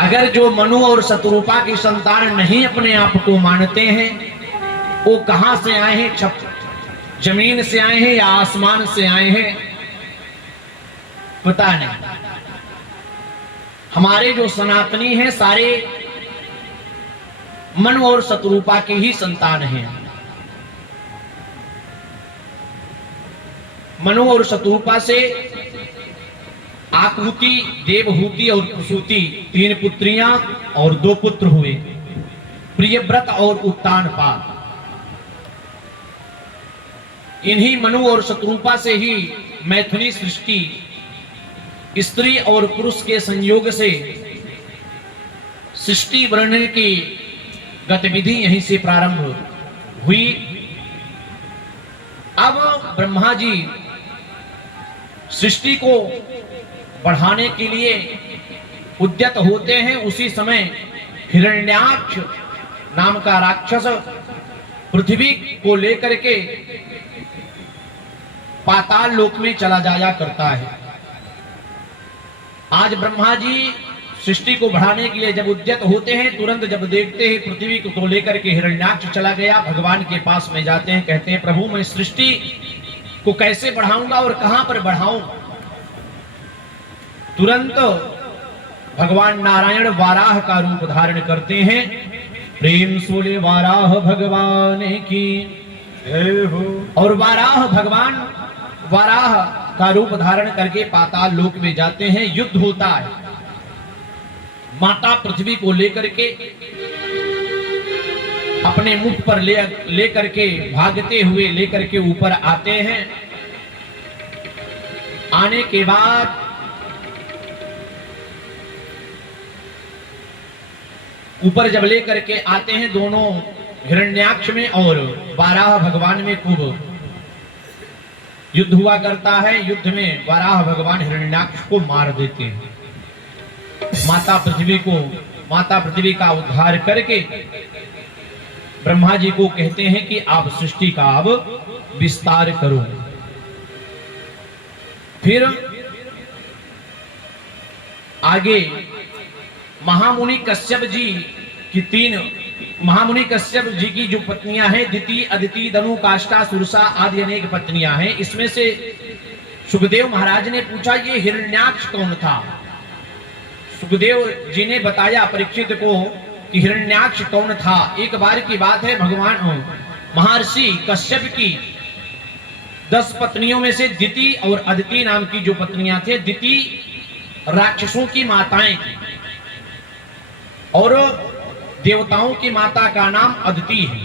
अगर जो मनु और शत्रुपा की संतान नहीं अपने आप को मानते हैं, वो कहां से आए हैं? जमीन से आए हैं या आसमान से आए हैं, पता नहीं। हमारे जो सनातनी हैं सारे मनु और शत्रुपा की ही संतान हैं। मनु और शत्रुपा से आकुति, देवहूति और प्रसूति 3 पुत्रियां और 2 पुत्र हुए, प्रियव्रत और उत्तानपाद। इन्हीं मनु और शत्रुपा से ही मैथिली सृष्टि स्त्री और पुरुष के संयोग से सृष्टि वर्णन की गतिविधि यहीं से प्रारंभ हुई। अब ब्रह्मा जी सृष्टि को बढ़ाने के लिए उद्यत होते हैं। उसी समय हिरण्याक्ष नाम का राक्षस पृथ्वी को लेकर के पाताल लोक में चला जाया करता है। आज ब्रह्मा जी सृष्टि को बढ़ाने के लिए जब उद्यत होते हैं, तुरंत जब देखते हैं पृथ्वी को लेकर के हिरण्याक्ष चला गया, भगवान के पास में जाते हैं, कहते हैं प्रभु मैं सृष्टि को कैसे बढ़ाऊंगा और कहां पर बढ़ाऊं? तुरंत भगवान नारायण वाराह का रूप धारण करते हैं। प्रेम सोले वाराह भगवान की जय हो। और वाराह भगवान वाराह का रूप धारण करके पाताल लोक में जाते हैं। युद्ध होता है, माता पृथ्वी को लेकर के अपने मुख पर ले करके भागते हुए लेकर के ऊपर आते हैं। आने के बाद ऊपर जब लेकर के आते हैं, दोनों हिरण्याक्ष में और वाराह भगवान में खूब युद्ध हुआ करता है। युद्ध में वाराह भगवान हिरण्याक्ष को मार देते हैं। माता पृथ्वी का उद्धार करके ब्रह्मा जी को कहते हैं कि आप सृष्टि का अब विस्तार करो। फिर आगे महामुनि कश्यप जी की जो पत्नियां हैं, दिति, अदिति, दनु, काष्ठा, सुरसा आदि अनेक पत्नियां हैं। इसमें से सुखदेव महाराज ने पूछा ये हिरण्याक्ष कौन था? सुखदेव जी ने बताया परीक्षित को कि हिरण्याक्ष कौन था। एक बार की बात है, भगवान महर्षि कश्यप की 10 पत्नियों में से दिति और अदिति नाम की जो पत्नियां थे, दिति राक्षसों की माताएं थी और देवताओं की माता का नाम अदिति है।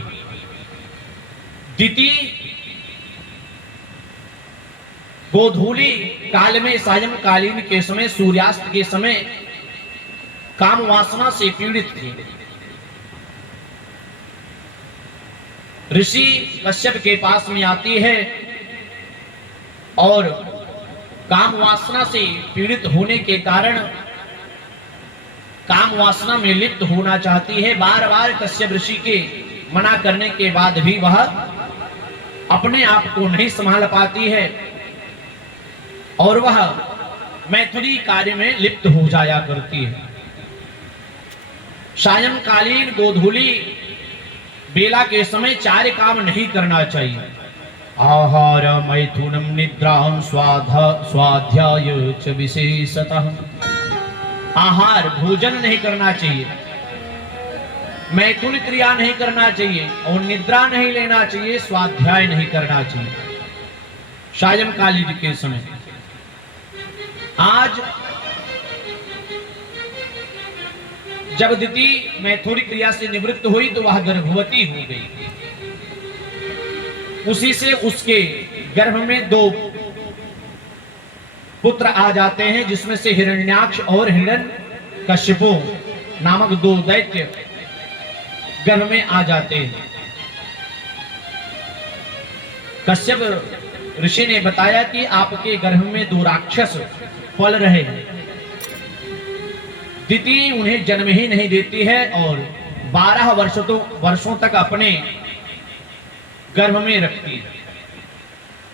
दिति गोधूली काल में, सायंकालीन के समय, सूर्यास्त के समय काम वासना से पीड़ित थी। ऋषि कश्यप के पास में आती है और काम वासना से पीड़ित होने के कारण काम वासना में लिप्त होना चाहती है। बार बार कश्यप ऋषि के मना करने के बाद भी वह अपने आप को नहीं संभाल पाती है और वह मैथिली कार्य में लिप्त हो जाया करती है। सायंकालीन गोधूली बेला के समय 4 काम नहीं करना चाहिए। आहार, मैथुनम, निद्राम, स्वाध्याय च विशेषतः। आहार भोजन नहीं करना चाहिए, मैथुन क्रिया नहीं करना चाहिए और निद्रा नहीं लेना चाहिए, स्वाध्याय नहीं करना चाहिए सायंकालीन के समय। आज जब दिति मैथुन क्रिया से निवृत्त हुई तो वह गर्भवती हो गई। उसी से उसके गर्भ में 2 पुत्र आ जाते हैं, जिसमें से हिरण्याक्ष और हिरण्यकशिपु नामक 2 दैत्य गर्भ में आ जाते हैं। कश्यप ऋषि ने बताया कि आपके गर्भ में 2 राक्षस पल रहे हैं। दिति उन्हें जन्म ही नहीं देती है और 12 वर्षों तक अपने गर्भ में रखती है।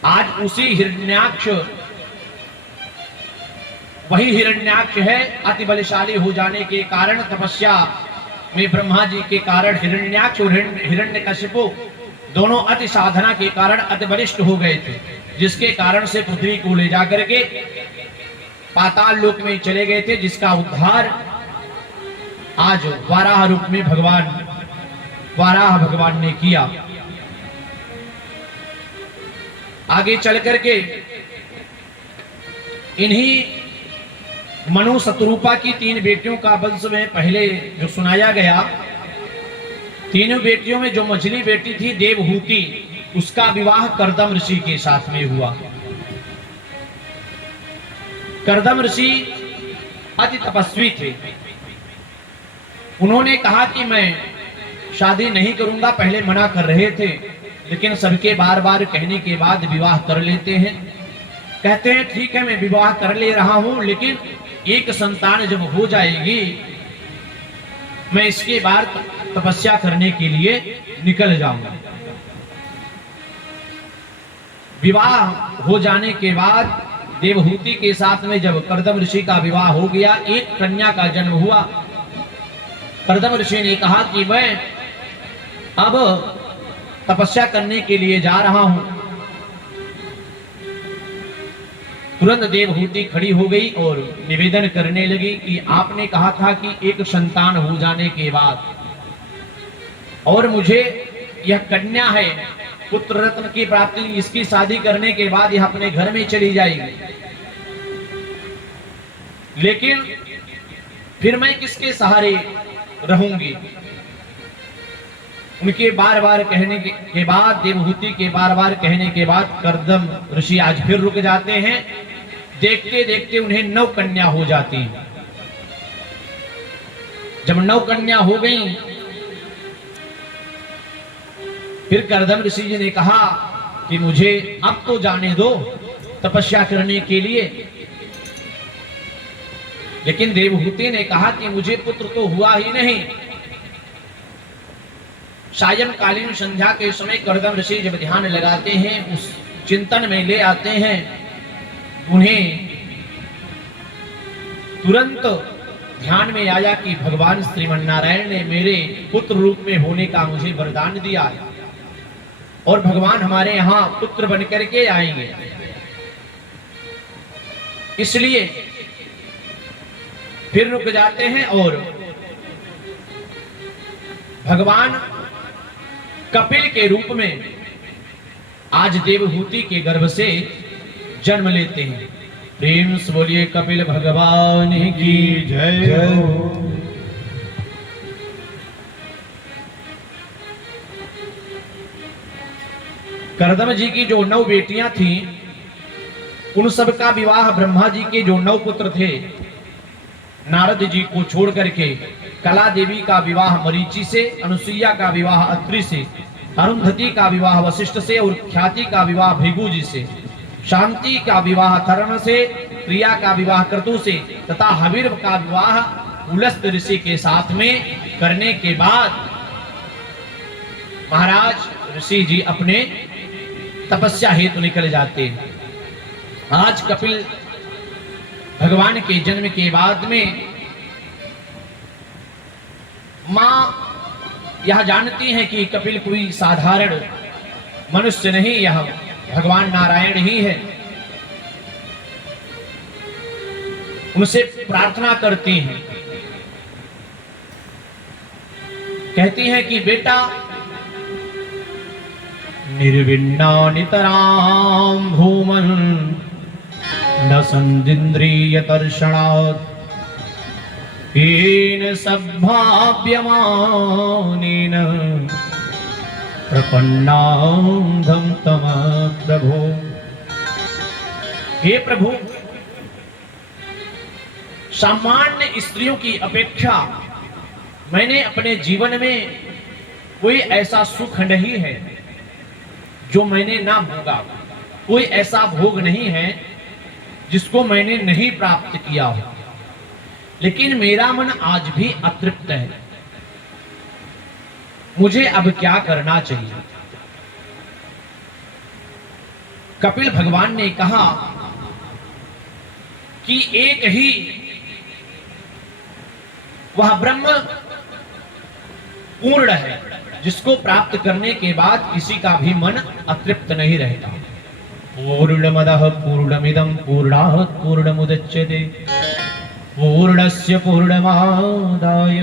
आज उसी हिरण्याक्ष वही हिरण्याक्ष है। अति बलशाली हो जाने के कारण तपस्या में ब्रह्मा जी के कारण हिरण्याक्ष और हिरण्यकशिपु दोनों अति साधना के कारण अति बलिष्ठ हो गए थे, जिसके कारण से पृथ्वी को ले जाकर के पाताल लोक में चले गए थे, जिसका उद्धार आज वाराह रूप में वाराह भगवान ने किया। आगे चल करके इन्हीं मनु शतरूपा की 3 बेटियों का वंश में पहले जो सुनाया गया, तीनों बेटियों में जो मझली बेटी थी देवहूति, उसका विवाह कर्दम ऋषि के साथ में हुआ। कर्दम ऋषि अति तपस्वी थे। उन्होंने कहा कि मैं शादी नहीं करूंगा, पहले मना कर रहे थे, लेकिन सबके बार बार कहने के बाद विवाह कर लेते हैं। कहते हैं ठीक है मैं विवाह कर ले रहा हूं, लेकिन एक संतान जब हो जाएगी मैं इसके बाद तपस्या करने के लिए निकल जाऊंगा। विवाह हो जाने के बाद देवहूति के साथ में जब कर्दम ऋषि का विवाह हो गया, एक कन्या का जन्म हुआ। कर्दम ऋषि ने कहा कि मैं अब तपस्या करने के लिए जा रहा हूं। तुरंत देवहूति खड़ी हो गई और निवेदन करने लगी कि आपने कहा था कि एक संतान हो जाने के बाद, और मुझे यह कन्या है, पुत्र रत्न की प्राप्ति, इसकी शादी करने के बाद यह अपने घर में चली जाएगी, लेकिन फिर मैं किसके सहारे रहूंगी। उनके बार बार कहने के बाद, देवहूति के बार बार कहने के बाद कर्दम ऋषि आज फिर रुक जाते हैं। देखते देखते उन्हें 9 कन्या हो जाती हैं। जब 9 कन्या हो गई, फिर कर्दम ऋषि जी ने कहा कि मुझे अब तो जाने दो तपस्या करने के लिए। लेकिन देवहूति ने कहा कि मुझे पुत्र तो हुआ ही नहीं। सायंकालीन संध्या के समय कर्दम ऋषि जब ध्यान लगाते हैं, उस चिंतन में ले आते हैं, उन्हें तुरंत ध्यान में आया कि भगवान श्रीमन्नारायण ने मेरे पुत्र रूप में होने का मुझे वरदान दिया है और भगवान हमारे यहाँ पुत्र बनकर के आएंगे। इसलिए फिर रुक जाते हैं और भगवान कपिल के रूप में आज देवहूति के गर्भ से जन्म लेते हैं। प्रेम से बोलिए कपिल भगवान की जय हो। कर्दम जी की जो 9 बेटियां थीं, उन सब का विवाह ब्रह्मा जी के जो 9 पुत्र थे, नारद जी को छोड़ करके कला देवी का विवाह मरीचि से, अनुसुईया का विवाह अत्रि से, अरुंधति का विवाह वशिष्ठ से और ख्याति का विवाह भृगु जी से, शांति का विवाह थर्म से, प्रिया का विवाह क्रतु से तथा हवीर का विवाह पुलस्त ऋषि के साथ में करने के बाद महाराज ऋषि जी अपने तपस्या हेतु निकल जाते हैं। आज कपिल भगवान के जन्म के बाद में मां यह जानती हैं कि कपिल कोई साधारण मनुष्य नहीं, यह भगवान नारायण ही है। उनसे प्रार्थना करती हैं, कहती हैं कि बेटा निर्विण्णा नितरां भूमन् न संदिन्द्रिय तर्षणात् येन सद्भाव्यमानेन प्रपन्नांधं तम प्रभो। हे प्रभु, सामान्य स्त्रियों की अपेक्षा मैंने अपने जीवन में कोई ऐसा सुख नहीं है जो मैंने ना भोगा, कोई ऐसा भोग नहीं है जिसको मैंने नहीं प्राप्त किया हो, लेकिन मेरा मन आज भी अतृप्त है। मुझे अब क्या करना चाहिए? कपिल भगवान ने कहा कि एक ही वह ब्रह्म पूर्ण है, जिसको प्राप्त करने के बाद किसी का भी मन अतृप्त नहीं रहता। पूर्णमदः पूर्णमिदं पूर्णात् पूर्णमुदच्यते पूर्णस्य पूर्णमादाय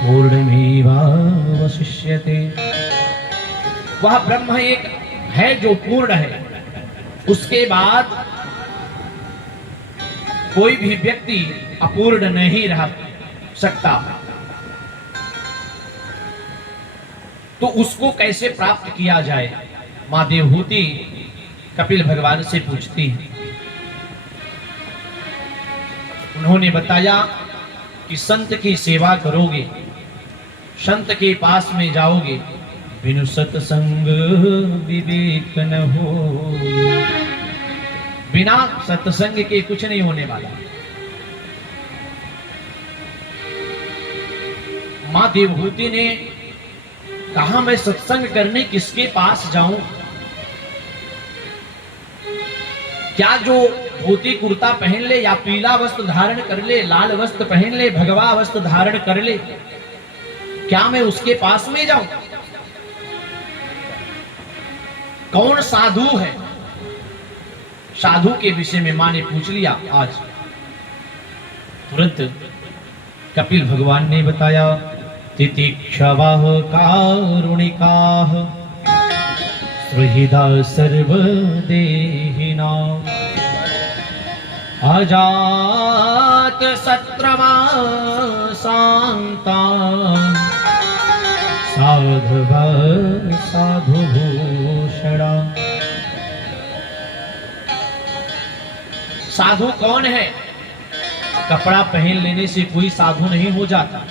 पूर्णमेवावशिष्यते। वह ब्रह्म एक है जो पूर्ण है, उसके बाद कोई भी व्यक्ति अपूर्ण नहीं रह सकता। तो उसको कैसे प्राप्त किया जाए? मां देवहूति कपिल भगवान से पूछती हैं। उन्होंने बताया कि संत की सेवा करोगे, संत के पास में जाओगे, बिनु सत्संग विवेक न हो। बिना सत्संग के कुछ नहीं होने वाला। मां देवहूति ने कहा, मैं सत्संग करने किसके पास जाऊं? क्या जो धोती कुर्ता पहन ले या पीला वस्त्र धारण कर ले, लाल वस्त्र पहन ले, भगवा वस्त्र धारण कर ले, क्या मैं उसके पास में जाऊं? कौन साधु है? साधु के विषय में मां ने पूछ लिया। आज तुरंत कपिल भगवान ने बताया, तितिक्षवाः कारुणिकाः सुहृदा सर्वदेहिना अजात शत्रुवा शान्ता साधवा साधुभूषणा। साधु कौन है? कपड़ा पहन लेने से कोई साधु नहीं हो जाता।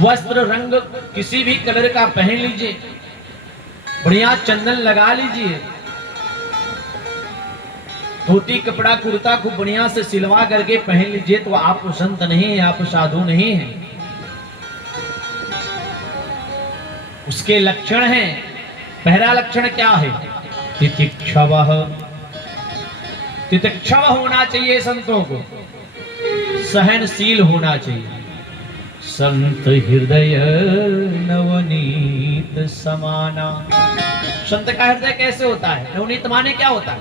वस्त्र रंग किसी भी कलर का पहन लीजिए, बढ़िया चंदन लगा लीजिए, धोती कपड़ा कुर्ता को बढ़िया से सिलवा करके पहन लीजिए, तो आप संत नहीं है, आप साधु नहीं है। उसके लक्षण हैं। पहला लक्षण क्या है? तितिक्षवः। तितिक्षव होना चाहिए संतों को, सहनशील होना चाहिए। संत हृदय नवनीत समाना। संत का हृदय कैसे होता है? नवनीत माने क्या होता है?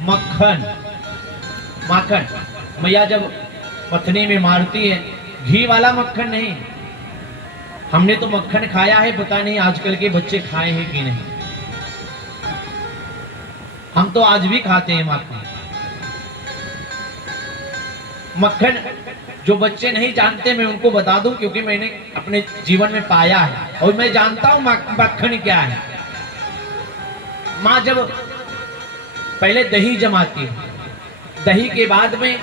मक्खन। माखन मैया जब मथनी में मारती है, घी वाला मक्खन नहीं। हमने तो मक्खन खाया है, पता नहीं आजकल के बच्चे खाए हैं कि नहीं। हम तो आज भी खाते हैं माखन। मक्खन जो बच्चे नहीं जानते, मैं उनको बता दूं, क्योंकि मैंने अपने जीवन में पाया है और मैं जानता हूं मक्खन क्या है। मां जब पहले दही जमाती है, दही के बाद में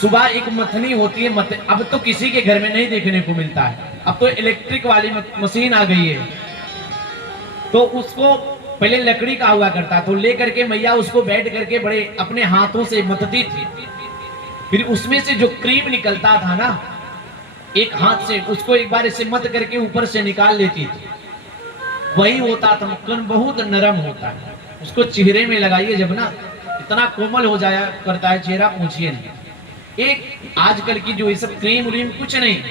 सुबह एक मथनी होती है। अब तो किसी के घर में नहीं देखने को मिलता है, अब तो इलेक्ट्रिक वाली मशीन आ गई है। तो उसको पहले लकड़ी का हुआ करता, तो लेकर के मैया उसको बैठ करके बड़े अपने हाथों से मथती थी। फिर उसमें से जो क्रीम निकलता था ना, एक हाथ से उसको एक बार ऐसे मत करके ऊपर से निकाल लेती थी, वही होता था मक्खन। बहुत नरम होता है, उसको चेहरे में लगाइए जब ना, इतना कोमल हो जाया करता है चेहरा, पूछिए नहीं। एक आजकल की जो ये सब क्रीम व्रीम कुछ नहीं,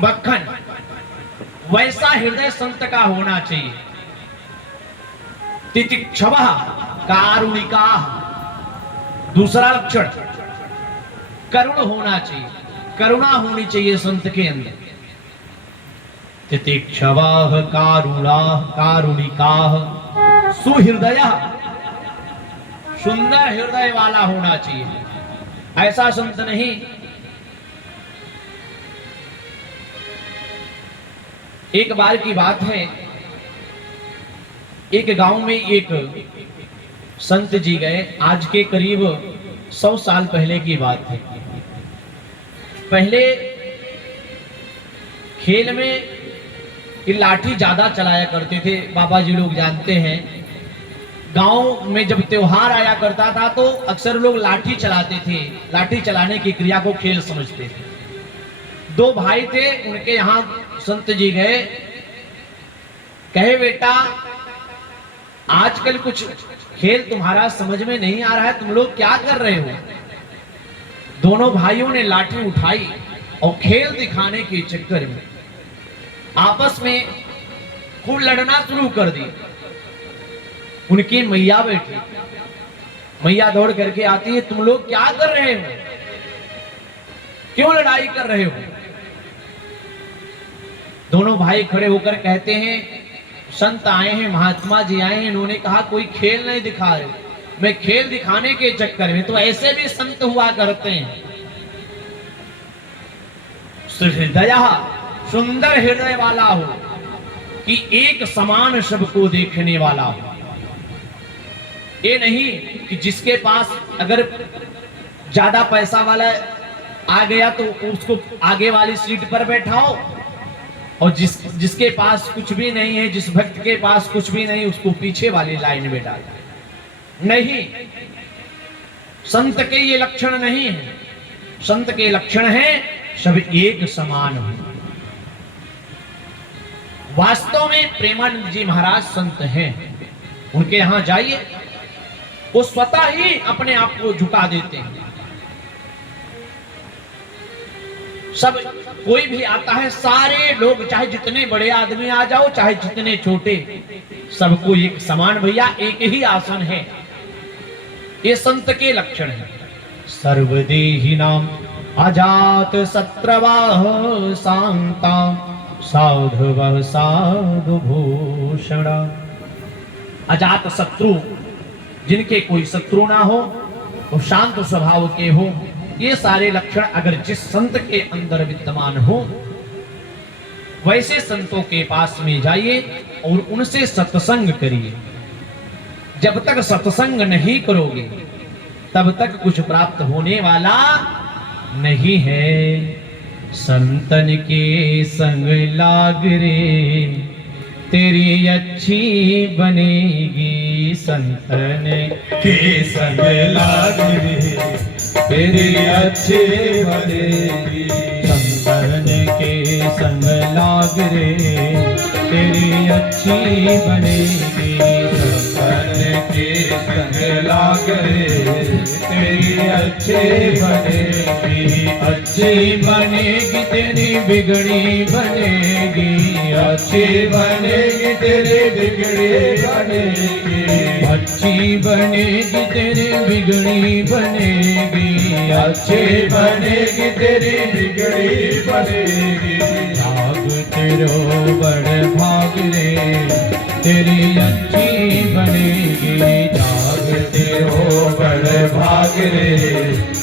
मक्खन। वैसा हृदय संत का होना चाहिए। तितिक्षवः कारुणिकाः। दूसरा लक्षण करुण होना चाहिए, करुणा होनी चाहिए संत के अंदर। तितिक्षवाः कारुणाः कारुणिकाः सुहृदयः। सुंदर हृदय वाला होना चाहिए। ऐसा संत नहीं एक बार की बात है, एक गांव में एक संत जी गए। आज के करीब 100 साल पहले की बात है। पहले खेल में ये लाठी ज्यादा चलाया करते थे, बाबा जी लोग जानते हैं। गांव में जब त्योहार आया करता था तो अक्सर लोग लाठी चलाते थे, लाठी चलाने की क्रिया को खेल समझते थे। 2 भाई थे, उनके यहाँ संत जी गए, कहे बेटा आजकल कुछ खेल तुम्हारा समझ में नहीं आ रहा है, तुम लोग क्या कर रहे हो? दोनों भाइयों ने लाठी उठाई और खेल दिखाने के चक्कर में आपस में खूब लड़ना शुरू कर दी। उनकी मैया बैठी, मैया दौड़ करके आती है, तुम लोग क्या कर रहे हो? क्यों लड़ाई कर रहे हो? दोनों भाई खड़े होकर कहते हैं, संत आए हैं, महात्मा जी आए हैं, इन्होंने कहा कोई खेल नहीं दिखा रहे, मैं खेल दिखाने के चक्कर में, तो ऐसे भी संत हुआ करते हैं, हृदय सुंदर हृदय वाला हो कि एक समान सबको देखने वाला हो। ये नहीं कि जिसके पास अगर ज्यादा पैसा वाला आ गया तो उसको आगे वाली सीट पर बैठाओ, और जिसके पास कुछ भी नहीं है, जिस भक्त के पास कुछ भी नहीं, उसको पीछे वाली लाइन में डालो। नहीं, संत के ये लक्षण नहीं है। संत के लक्षण है सब एक समान हो। वास्तव में प्रेमानंद जी महाराज संत हैं, उनके यहां जाइए, वो स्वतः ही अपने आप को झुका देते हैं। सब कोई भी आता है, सारे लोग, चाहे जितने बड़े आदमी आ जाओ, चाहे जितने छोटे, सबको एक समान, भैया एक ही आसन है। ये संत के लक्षण है। सर्वदेही नाम अजात शत्रवाह शांता साधुवः साधु भूषणा। अजात शत्रु, जिनके कोई शत्रु ना हो, वो शांत स्वभाव के हो, ये सारे लक्षण अगर जिस संत के अंदर विद्यमान हो, वैसे संतों के पास में जाइए और उनसे सत्संग करिए। जब तक सत्संग नहीं करोगे तब तक कुछ प्राप्त होने वाला नहीं है। संतन के संग लाग रे तेरी अच्छी बनेगी, संतन के संग लाग रे तेरी अच्छी बनेगी, संतन के संग लाग रे तेरी अच्छी बनेगी, संतन के संग लाग रे तेरी अच्छी बनेगी, अच्छी बनेगी तेरी बिगड़ी बनेगी, अच्छी बनेगी तेरी बिगड़ी बनेगी, अच्छी बनेगी तेरी बिगड़ी बनेगी, अच्छी बनेगी तेरी बिगड़ी बनेगी। भाग तेरो बड़ भाग रे तेरी अच्छी बनेगी, जाग तेरो बड़ भाग रे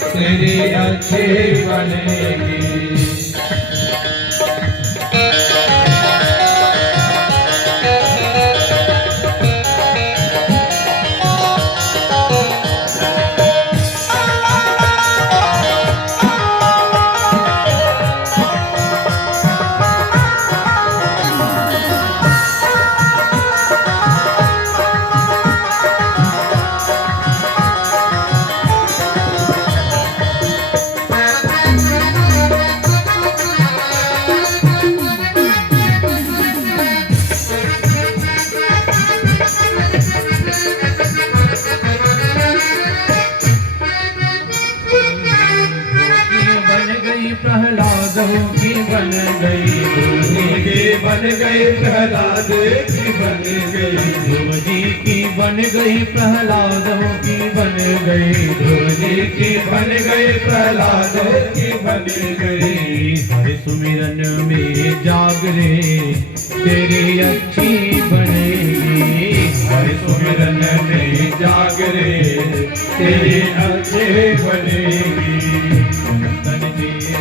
तेरी अच्छी बनेगी। प्रहलाद की बन गई, बन गई प्रहलाद की बन गई, ध्रुव जी की बन गई प्रहलाद की बन गई, ध्रुव जी की बन गई प्रहलाद की बन गई। हर सुमिरन में जाग रे तेरी अच्छी बनेगी, हर सुमिरन में जाग रे तेरी अच्छी बनेगी,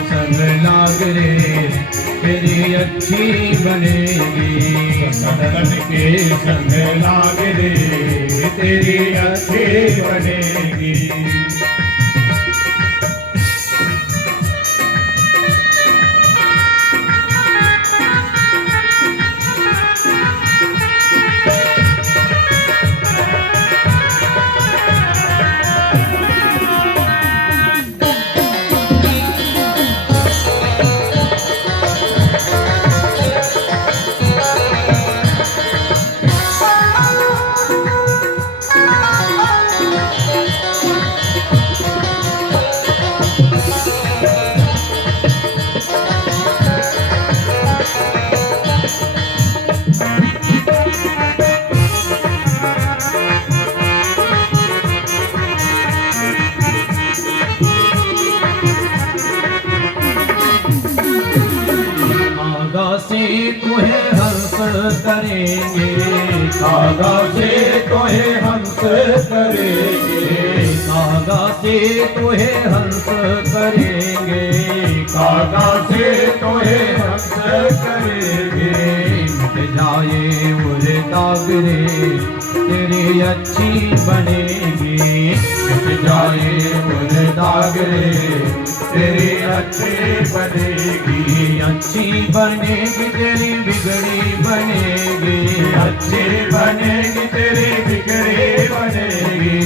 संग लाग रे तेरी अच्छी बनेगी, संतन के संग लाग रे तेरी अच्छी बनेगी। करेंगे, कागा से तोहे हंस करेंगे, कागा से तोहे हंस करेंगे, कागा से तोहे हंस करेंगे। मिट जाए उरे दाग रे तेरी अच्छी बनेगी, मिट जाए उरे दाग रे तेरी अच्छी बनेगी, अच्छी बनेगी तेरी बिगड़ी बनेगी, अच्छी बनेगी तेरी बिगड़ी बनेगी।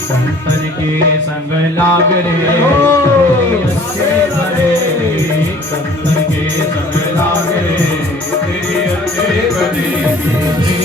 संतर के संग लाग रे अच्छे बनेगी, संतर के संग लाग रे तेरी अच्छे बनेगी।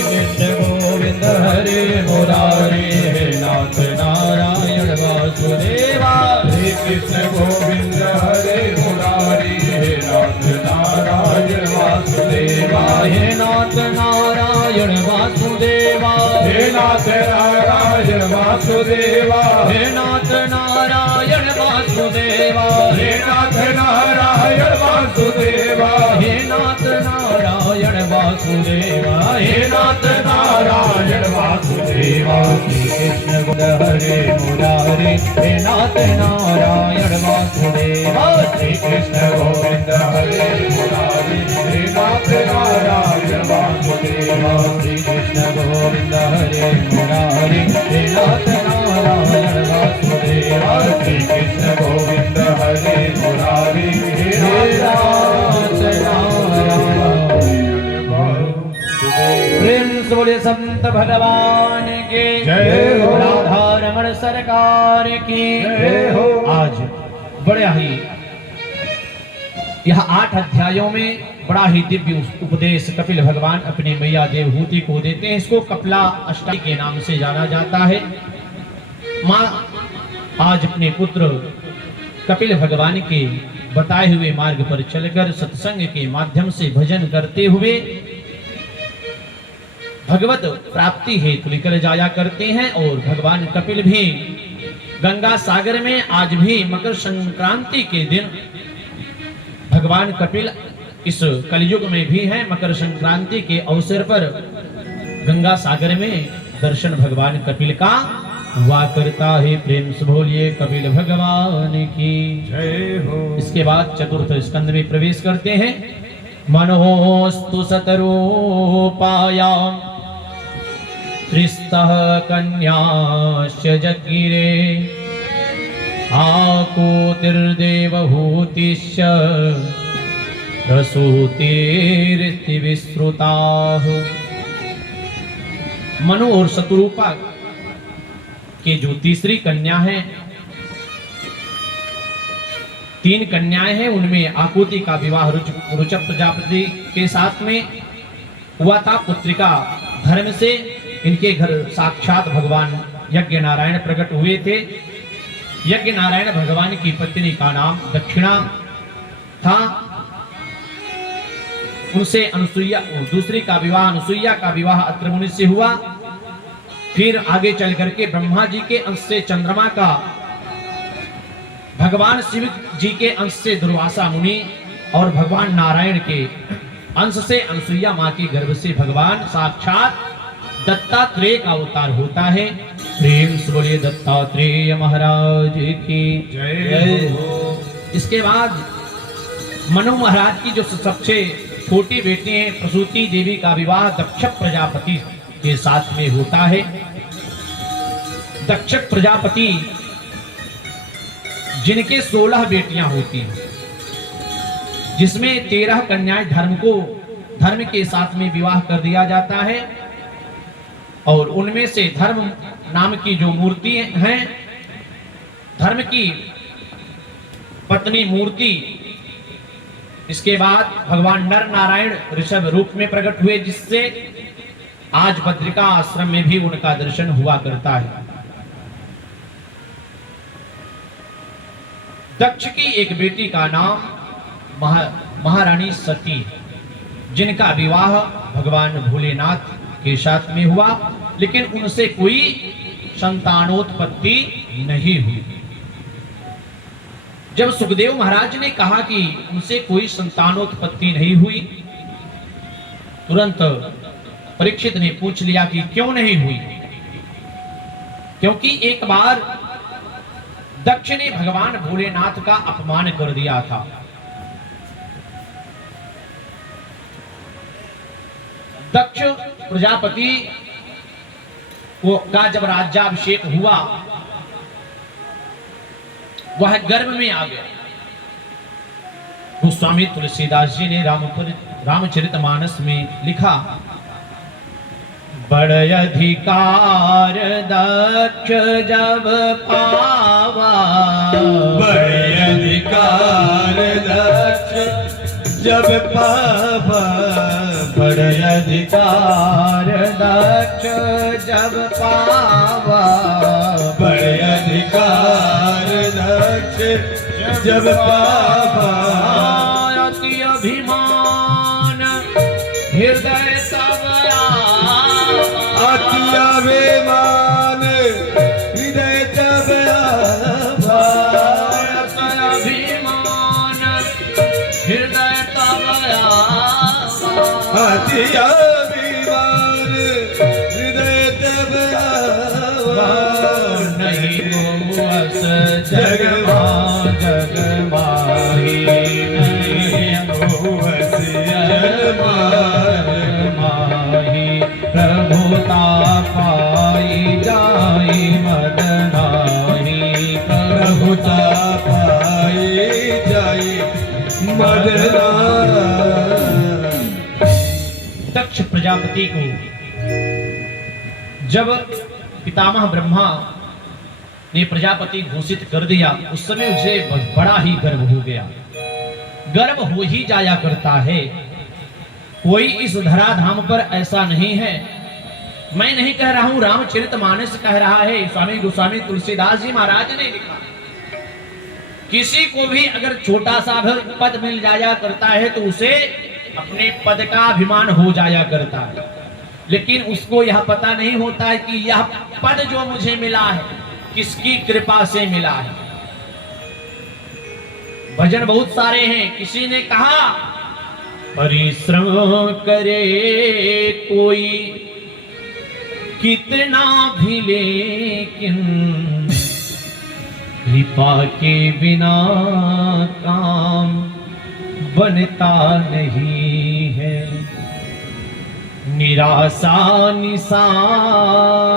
कृष्ण गोविंद हरे मुरारी हे नाथ नारायण वासुदेवा, श्री कृष्ण गोविंद हरे मुरारी हे नाथ नारायण वासुदेवा, हे नाथ नारायण वासुदेवा, हे नाथ नारायण वासुदेवा, हे नाथ नारायण वासुदेवा, हे नाथ नारायण वासुदेवा, हे नाथ नारायण वासुदेवा, हे नाथ नारायण वासुदेवा। श्री कृष्ण गोविंद हरे मुरारी हे नाथ नारायण वासुदेवा, श्री कृष्ण गोविंद हरे मुरारी हे नाथ नारायण वासुदेवा, श्री कृष्ण गोविंद हरे मुरारी हे नाथ नारायण वासुदेवा, श्री कृष्ण गोविंद हरे मुरारी हे नाथ नारायण। प्रेम से बोले संत भगवान के जय हो, राधा रमण सरकार की जय हो। आज बड़ा ही यह 8 अध्यायों में बड़ा ही दिव्य उपदेश कपिल भगवान अपनी मैया देवहूति को देते हैं। इसको कपिला अष्टमी के नाम से जाना जाता है। माँ आज अपने पुत्र कपिल भगवान के बताए हुए मार्ग पर चलकर सत्संग के माध्यम से भजन करते हुए भगवत प्राप्ति हेतु लेकर जाया करते हैं। और भगवान कपिल भी गंगा सागर में आज भी मकर संक्रांति के दिन भगवान कपिल इस कलयुग में भी हैं। मकर संक्रांति के अवसर पर गंगा सागर में दर्शन भगवान कपिल का हुआ करता है। प्रेम से बोलिए कपिल भगवान की जय हो। इसके बाद चतुर्थ स्कंद में प्रवेश करते हैं। मनोस्तु सतरूपायां त्रिस्तः कन्याश्च जगिरे आकूतिर्देवहूतिश्च प्रसूतिर्विस्तृताः। मनु और शतरूपा के जो तीसरी कन्या है, 3 कन्याएं हैं, उनमें आकुति का विवाह रुचक प्रजापति के साथ में हुआ था। पुत्रिका धर्म से इनके घर साक्षात भगवान यज्ञ नारायण प्रकट हुए थे। यज्ञ नारायण भगवान की पत्नी का नाम दक्षिणा था। उनसे अनुसुईया, दूसरी का विवाह अनुसुईया का विवाह अत्रि मुनि से हुआ। फिर आगे चल करके ब्रह्मा जी के अंश से चंद्रमा का, भगवान शिव जी के अंश से दुर्वासा मुनि और भगवान नारायण के अंश से अनुसुईया माँ के गर्भ से भगवान साक्षात दत्तात्रेय का अवतार होता है। प्रेम से बोलिए दत्तात्रेय महाराज की जय हो। इसके बाद मनु महाराज की जो सबसे छोटी बेटी है प्रसूति देवी का विवाह दक्ष प्रजापति के साथ में होता है। दक्ष प्रजापति जिनके 16 बेटियां होती हैं, जिसमें 13 कन्याएं धर्म के साथ में विवाह कर दिया जाता है। और उनमें से धर्म नाम की जो मूर्ति हैं, धर्म की पत्नी मूर्ति, इसके बाद भगवान नर नारायण ऋषभ रूप में प्रकट हुए, जिससे आज बद्रिका आश्रम में भी उनका दर्शन हुआ करता है। दक्ष की एक बेटी का नाम महारानी सती, जिनका विवाह भगवान भोलेनाथ के साथ में हुआ, लेकिन उनसे कोई संतानोत्पत्ति नहीं हुई। जब सुखदेव महाराज ने कहा कि उनसे कोई संतानोत्पत्ति नहीं हुई, तुरंत परीक्षित ने पूछ लिया कि क्यों नहीं हुई, क्योंकि एक बार दक्ष ने भगवान भोलेनाथ का अपमान कर दिया था। दक्ष प्रजापति का जब राज्याभिषेक हुआ, वह गर्भ में आ गया। गोस्वामी तुलसीदास जी ने रामचरितमानस में लिखा, बड़े अधिकार दक्ष जब पावा, बड़े अधिकार दक्ष जब पावा, बड़े अधिकार दक्ष जब पावा, बड़े अधिकार दक्ष जब पावा, अति अभिमान हृदय सब अति अभिमान हृदय जब आवा, अभिमान हृदय तब अति अभिमान हृदय जब आवा, नहीं बस जगमा जगमाही, नहीं बस माही, प्रभुता पाई जाई मदनाही, प्रभुता पाई जाई मदना। दक्ष प्रजापति को जब पितामह ब्रह्मा ने प्रजापति घोषित कर दिया, उस समय उसे बड़ा ही गर्व हो गया। गर्व हो ही जाया करता है, कोई इस धराधाम पर ऐसा नहीं है। मैं नहीं कह रहा हूं, रामचरितमानस कह रहा है, स्वामी गोस्वामी तुलसीदास जी महाराज ने लिखा। किसी को भी अगर छोटा सा भी पद मिल जाया करता है तो उसे अपने पद का अभिमान हो जाया करता है, लेकिन उसको यह पता नहीं होता है कि यह पद जो मुझे मिला है किसकी कृपा से मिला है। भजन बहुत सारे हैं। किसी ने कहा, परिश्रम करे कोई कितना भी, लेकिन कृपा के बिना काम बनता नहीं है। निराशा निशा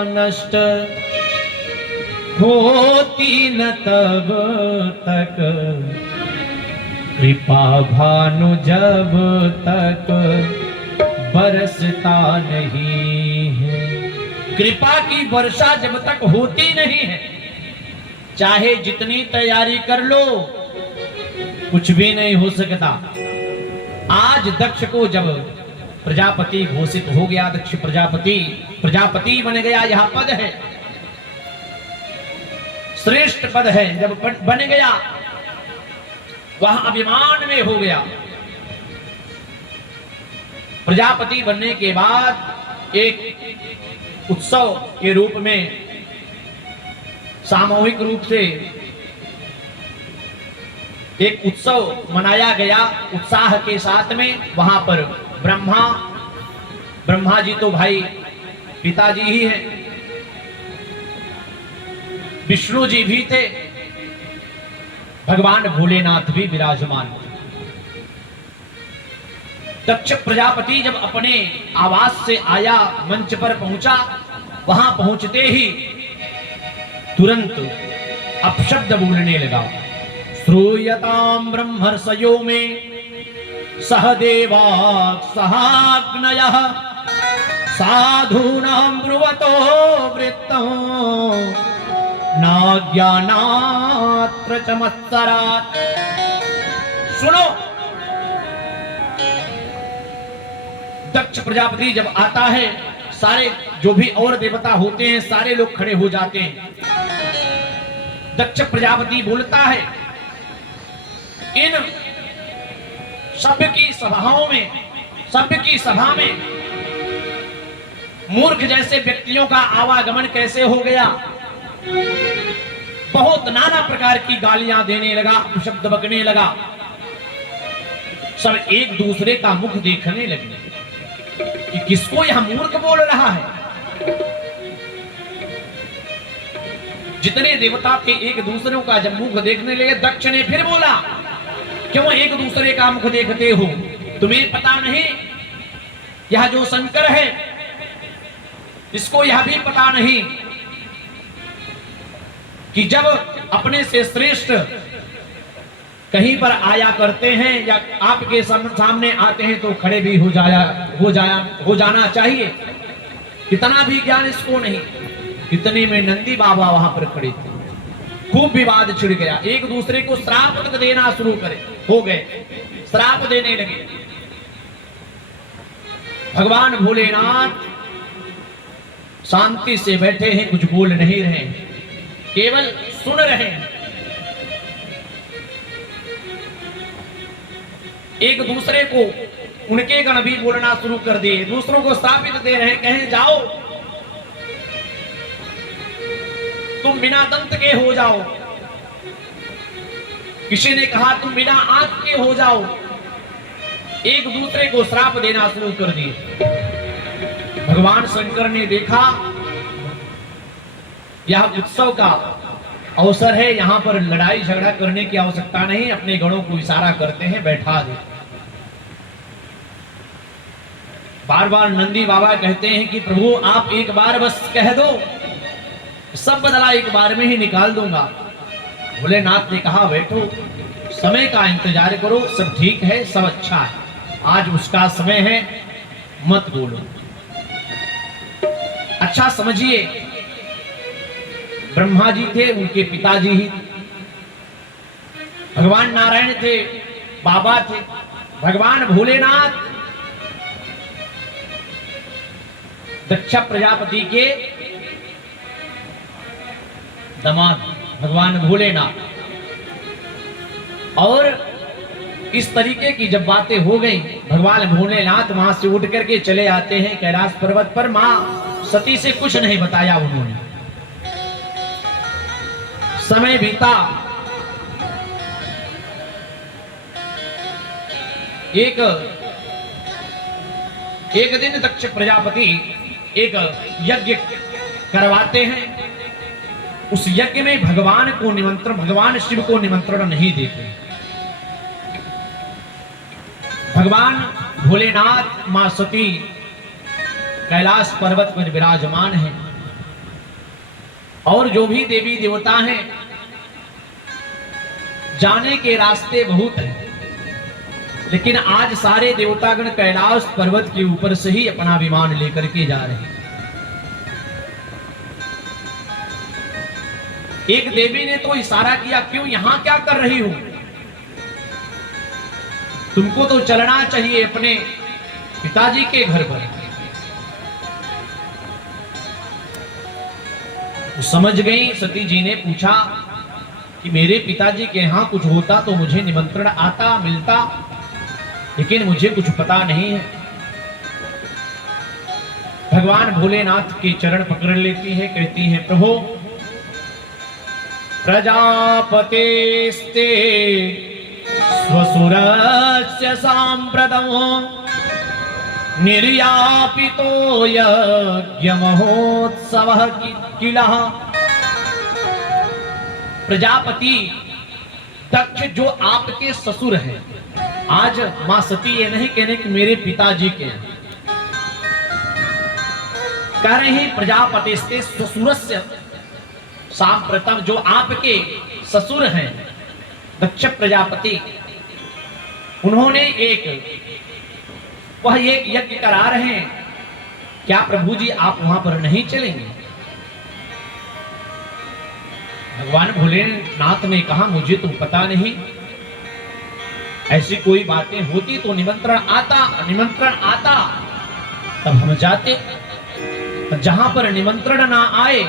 नष्ट होती न तब तक, कृपा भानु जब तक बरसता नहीं है। कृपा की वर्षा जब तक होती नहीं है, चाहे जितनी तैयारी कर लो कुछ भी नहीं हो सकता। आज दक्ष को जब प्रजापति घोषित हो गया, दक्ष प्रजापति बन गया, यह पद है, श्रेष्ठ पद है। जब बन गया वह अभिमान में हो गया। प्रजापति बनने के बाद एक उत्सव के रूप में, सामूहिक रूप से एक उत्सव मनाया गया उत्साह के साथ में। वहां पर ब्रह्मा जी तो भाई पिताजी ही हैं, विष्णु जी भी थे, भगवान भोलेनाथ भी विराजमान थे। दक्ष प्रजापति जब अपने आवास से आया, मंच पर पहुंचा, वहां पहुंचते ही तुरंत अपशब्द बोलने लगा। श्रूयताम ब्रह्मर्षयो में सहदेवा सहाग्नयः, साधूनां ब्रुवतो वृत्तं नाज्ञानात्र चमत्सरात्। सुनो, दक्ष प्रजापति जब आता है, सारे जो भी और देवता होते हैं सारे लोग खड़े हो जाते हैं। दक्ष प्रजापति बोलता है, इन सबकी सभा में मूर्ख जैसे व्यक्तियों का आवागमन कैसे हो गया। बहुत नाना प्रकार की गालियां देने लगा, शब्द बकने लगा। सब एक दूसरे का मुख देखने लगे कि किसको यह मूर्ख बोल रहा है? जितने देवता थे एक दूसरे का जब मुख देखने लगे, दक्ष ने फिर बोला, क्यों एक दूसरे का मुख देखते हो? तुम्हें पता नहीं यह जो शंकर है इसको यह भी पता नहीं कि जब अपने से श्रेष्ठ कहीं पर आया करते हैं या आपके सामने आते हैं तो खड़े भी हो जाना चाहिए। कितना भी ज्ञान इसको नहीं। इतने में नंदी बाबा वहां पर खड़े थे। खूब विवाद छिड़ गया, एक दूसरे को श्राप तक देना शुरू हो गए, श्राप देने लगे। भगवान भोलेनाथ शांति से बैठे हैं, कुछ बोल नहीं रहे हैं, केवल सुन रहे हैं। एक दूसरे को उनके गण भी बोलना शुरू कर दिए, दूसरों को स्थापित दे रहे हैं, कहें जाओ तुम बिना दंत के हो जाओ, किसी ने कहा तुम बिना आंख के हो जाओ। एक दूसरे को श्राप देना शुरू कर दिए। भगवान शंकर ने देखा यह उत्सव का अवसर है, यहां पर लड़ाई झगड़ा करने की आवश्यकता नहीं, अपने गणों को इशारा करते हैं बैठा दे। बार बार नंदी बाबा कहते हैं कि प्रभु आप एक बार बस कह दो, सब बदला एक बार में ही निकाल दूंगा। भोलेनाथ ने कहा बैठो, समय का इंतजार करो, सब ठीक है, सब अच्छा है, आज उसका समय है, मत बोलो। अच्छा समझिए, ब्रह्मा जी थे, उनके पिताजी ही भगवान नारायण थे, बाबा थे। भगवान भोलेनाथ दक्ष प्रजापति के दामाद भगवान भोलेनाथ। और इस तरीके की जब बातें हो गई, भगवान भोलेनाथ वहां से उठ करके चले आते हैं कैलाश पर्वत पर। मां सती से कुछ नहीं बताया उन्होंने। समय बीता, एक दिन दक्ष प्रजापति एक यज्ञ करवाते हैं। उस यज्ञ में भगवान शिव को निमंत्रण नहीं देते। भगवान भोलेनाथ, मां सती कैलाश पर्वत पर विराजमान है और जो भी देवी देवता हैं, जाने के रास्ते बहुत हैं, लेकिन आज सारे देवतागण कैलाश पर्वत के ऊपर से ही अपना विमान लेकर के जा रहे हैं। एक देवी ने तो इशारा किया, क्यों यहां क्या कर रही हो? तुमको तो चलना चाहिए अपने पिताजी के घर पर। समझ गई सती जी ने पूछा कि मेरे पिताजी के यहां कुछ होता तो मुझे निमंत्रण आता, मिलता, लेकिन मुझे कुछ पता नहीं है। भगवान भोलेनाथ के चरण पकड़ लेती है, कहती है प्रभु प्रजापतेस्ते स्वसुरस्य सांप्रतम निर्यापितो यज्ञ महोत्सवः किलः। प्रजापति दक्ष जो आपके ससुर हैं, आज मां सती ये नहीं कहने कि मेरे पिताजी के हैं, कह रहे हैं प्रजापतिस्ते ससुरस्य सांप्रतम, जो आपके ससुर हैं दक्ष प्रजापति, उन्होंने वह एक यज्ञ करा रहे हैं, क्या प्रभु जी आप वहां पर नहीं चलेंगे? भगवान भोलेनाथ ने कहा मुझे तो पता नहीं, ऐसी कोई बातें होती तो निमंत्रण आता तब हम जाते, जहां पर निमंत्रण ना आए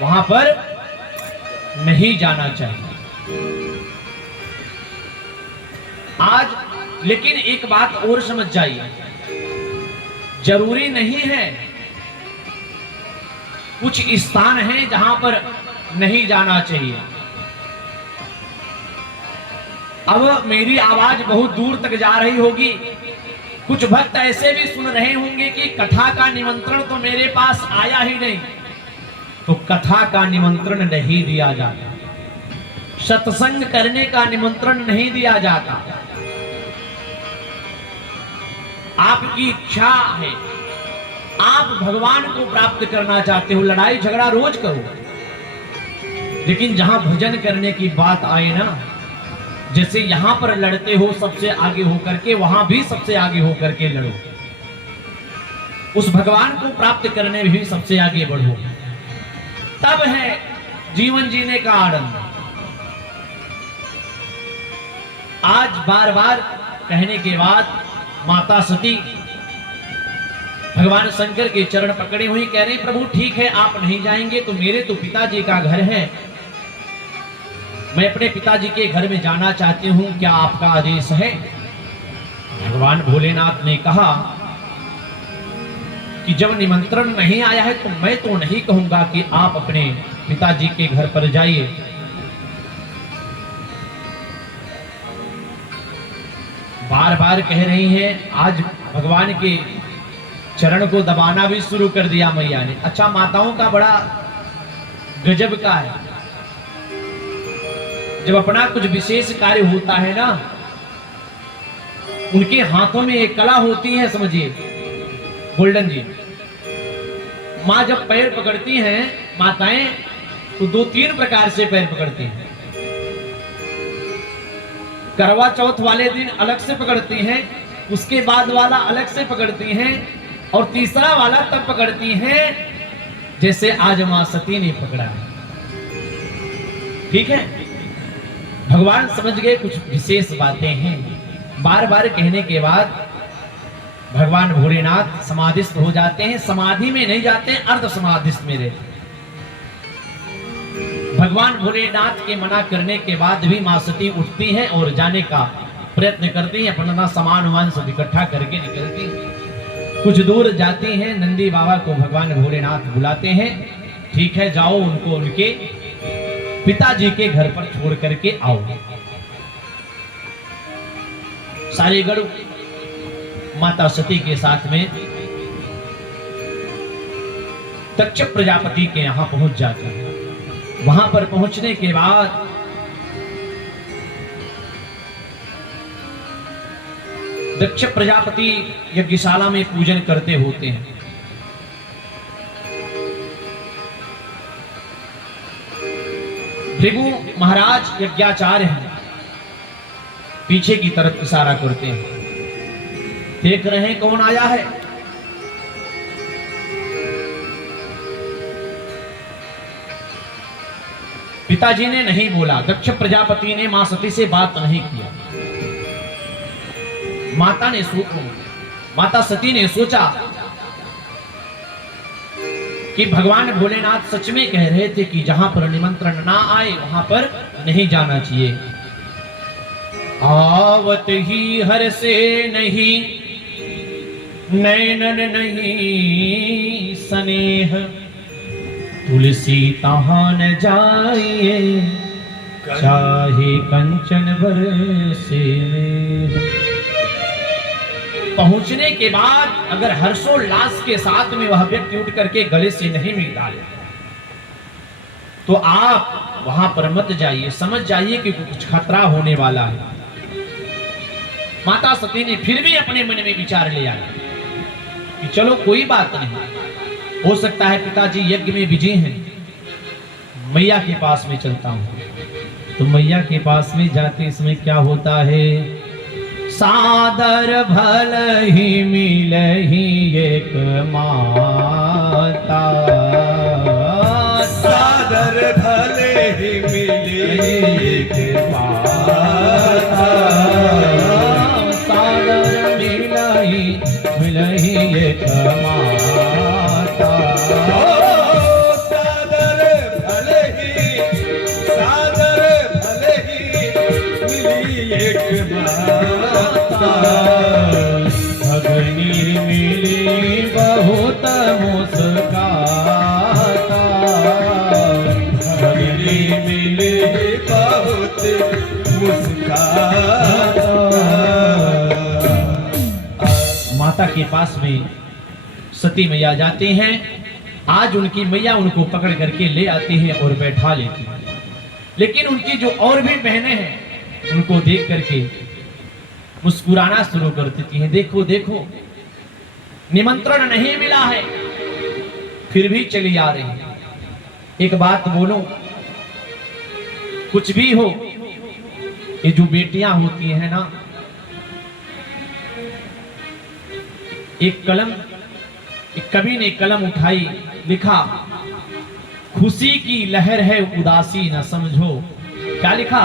वहां पर नहीं जाना चाहिए। आज लेकिन एक बात और समझ जाइए, जरूरी नहीं है, कुछ स्थान हैं जहां पर नहीं जाना चाहिए। अब मेरी आवाज बहुत दूर तक जा रही होगी, कुछ भक्त ऐसे भी सुन रहे होंगे कि कथा का निमंत्रण तो मेरे पास आया ही नहीं, तो कथा का निमंत्रण नहीं दिया जाता, सत्संग करने का निमंत्रण नहीं दिया जाता। आपकी इच्छा है, आप भगवान को प्राप्त करना चाहते हो, लड़ाई झगड़ा रोज करो, लेकिन जहां भजन करने की बात आए ना, जैसे यहां पर लड़ते हो सबसे आगे होकर के, वहां भी सबसे आगे होकर के लड़ो, उस भगवान को प्राप्त करने में भी सबसे आगे बढ़ो, तब है जीवन जीने का आनंद। आज बार बार कहने के बाद माता सती भगवान शंकर के चरण पकड़ी हुई कह रही, प्रभु ठीक है आप नहीं जाएंगे तो मेरे तो पिताजी का घर है, मैं अपने पिताजी के घर में जाना चाहती हूं, क्या आपका आदेश है? भगवान भोलेनाथ ने कहा कि जब निमंत्रण नहीं आया है तो मैं तो नहीं कहूंगा कि आप अपने पिताजी के घर पर जाइए। बार बार कह रही हैं, आज भगवान के चरण को दबाना भी शुरू कर दिया मैया ने। अच्छा, माताओं का बड़ा गजब का है, जब अपना कुछ विशेष कार्य होता है ना, उनके हाथों में एक कला होती है, समझिए गोल्डन जी। माँ जब पैर पकड़ती हैं माताएं, तो 2-3 प्रकार से पैर पकड़ती हैं। करवा चौथ वाले दिन अलग से पकड़ती हैं, उसके बाद वाला अलग से पकड़ती हैं, और तीसरा वाला तब पकड़ती हैं जैसे आज मां सती ने पकड़ा है। ठीक है, भगवान समझ गए कुछ विशेष बातें हैं। बार बार कहने के बाद भगवान भोलेनाथ समाधिस्थ हो जाते हैं। समाधि में नहीं जाते, अर्ध समाधिस्थ में रहते। भगवान भोलेनाथ के मना करने के बाद भी मां सती उठती हैं और जाने का प्रयत्न करती हैं, अपना सामान वामान सब इकट्ठा करके निकलती हैं। कुछ दूर जाती हैं, नंदी बाबा को भगवान भोलेनाथ बुलाते हैं, ठीक है जाओ उनको उनके पिताजी के घर पर छोड़ करके आओ। सारे गढ़ माता सती के साथ में दक्ष प्रजापति के यहां पहुंच जाते हैं। वहां पर पहुंचने के बाद दक्ष प्रजापति यज्ञशाला में पूजन करते होते हैं। भृगु महाराज यज्ञाचार्य हैं, पीछे की तरफ इशारा करते हैं, देख रहे हैं कौन आया है। पिताजी ने नहीं बोला, दक्ष प्रजापति ने मां सती से बात नहीं किया। माता सती ने सोचा कि भगवान भोलेनाथ सच में कह रहे थे कि जहां पर निमंत्रण ना आए वहां पर नहीं जाना चाहिए। आवत ही हर से नहीं, नैनन नहीं स्नेह, तुलसी तहां न जाइए, चाहे कंचन बरसे में। पहुंचने के बाद अगर हर्षोल्लास के साथ में वह व्यक्ति उठ करके गले से नहीं मिलता है तो आप वहां पर मत जाइए, समझ जाइए कि कुछ खतरा होने वाला है। माता सती ने फिर भी अपने मन में विचार लिया कि चलो कोई बात नहीं, हो सकता है पिताजी यज्ञ में बिजी हैं, मैया के पास में चलता हूं। तो मैया के पास में जाते इसमें क्या होता है, सादर भल ही मिलही एक माता, सादर भले ही मिली एक माता, सादर मिलही एक माता। सादर भले ही मिली एक माता, भगनी मिली बहुत मुस्काता, भगनी मिली बहुत मुस्काता। माता के पास में सती मैया जाते हैं। आज उनकी मैया उनको पकड़ करके ले आती हैं और बैठा लेती हैं। लेकिन उनकी जो और भी बहनें हैं उनको देख करके मुस्कुराना शुरू कर देती हैं। देखो देखो, निमंत्रण नहीं मिला है फिर भी चली आ रही है। एक बात बोलो, कुछ भी हो, ये जो बेटियां होती हैं ना, एक कवि ने कलम उठाई, लिखा खुशी की लहर है उदासी न समझो। क्या लिखा?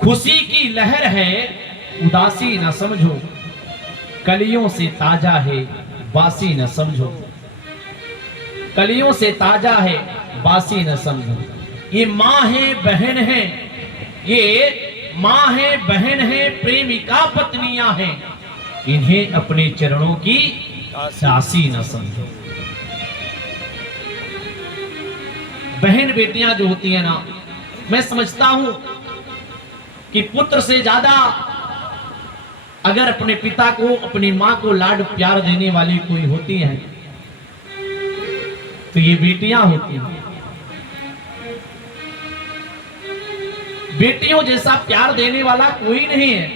खुशी की लहर है उदासी न समझो, कलियों से ताजा है बासी न समझो। कलियों से ताजा है बासी न समझो। ये माँ है, बहन है, ये माँ है, बहन है, प्रेमिका पत्नियां हैं, इन्हें अपने चरणों की दासी न समझो। बहन बेटियां जो होती है ना, मैं समझता हूं कि पुत्र से ज्यादा अगर अपने पिता को, अपनी मां को लाड प्यार देने वाली कोई होती है तो ये बेटियां होती हैं। बेटियों जैसा प्यार देने वाला कोई नहीं है।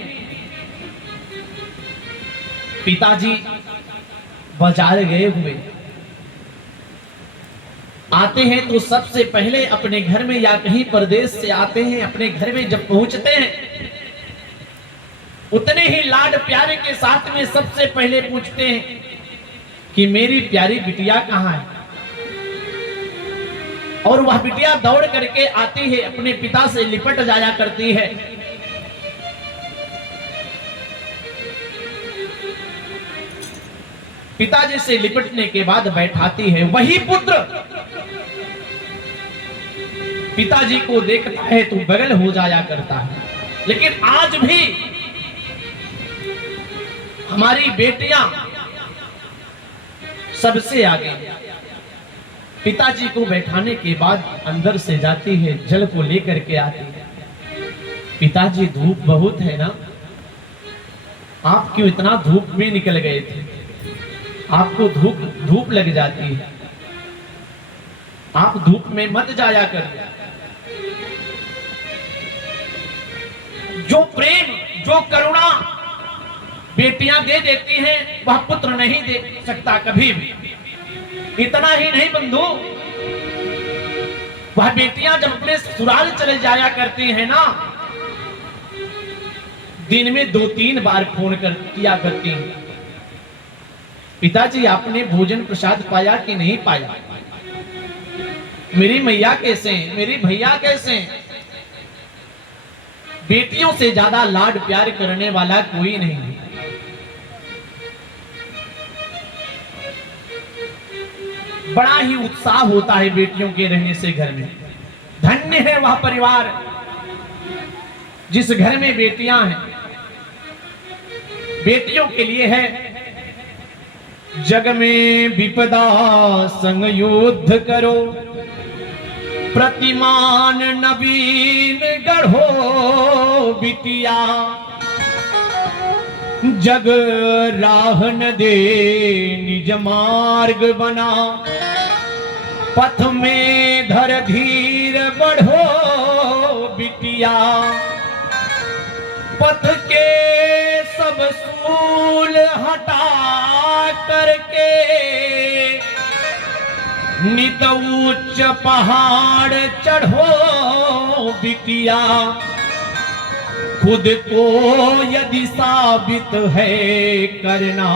पिताजी बाजार गए हुए आते हैं तो सबसे पहले अपने घर में या कहीं परदेश से आते हैं, अपने घर में जब पहुंचते हैं उतने ही लाड प्यारे के साथ में सबसे पहले पूछते हैं कि मेरी प्यारी बिटिया कहां है। और वह बिटिया दौड़ करके आती है, अपने पिता से लिपट जाया करती है। पिताजी से लिपटने के बाद बैठाती है। वही पुत्र पिताजी को देखता है तो बगल हो जाया करता है। लेकिन आज भी हमारी बेटियां सबसे आगे। पिताजी को बैठाने के बाद अंदर से जाती है, जल को लेकर के आती है। पिताजी धूप बहुत है ना, आप क्यों इतना धूप में निकल गए थे? आपको धूप लग जाती है, आप धूप में मत जाया कर। जो प्रेम, जो करुणा बेटियां दे देती हैं वह पुत्र नहीं दे सकता कभी भी। इतना ही नहीं बंधु, वह बेटियां जब अपने ससुराल चले जाया करती हैं ना, दिन में 2-3 बार फोन किया करती हैं, पिताजी आपने भोजन प्रसाद पाया कि नहीं पाया, मेरी मैया कैसे हैं, मेरी भैया कैसे हैं। बेटियों से ज्यादा लाड प्यार करने वाला कोई नहीं है। बड़ा ही उत्साह होता है बेटियों के रहने से घर में। धन्य है वह परिवार जिस घर में बेटियां हैं। बेटियों के लिए है जग में विपदा संग युद्ध करो, प्रतिमान नवीन गढ़ो बिटिया, जग राह न दे निज मार्ग बना, पथ में धर धीर बढ़ो बिटिया, पथ के सब सूल हटा करके नित उच्च पहाड़ चढ़ो बिटिया, खुद को यदि साबित है करना,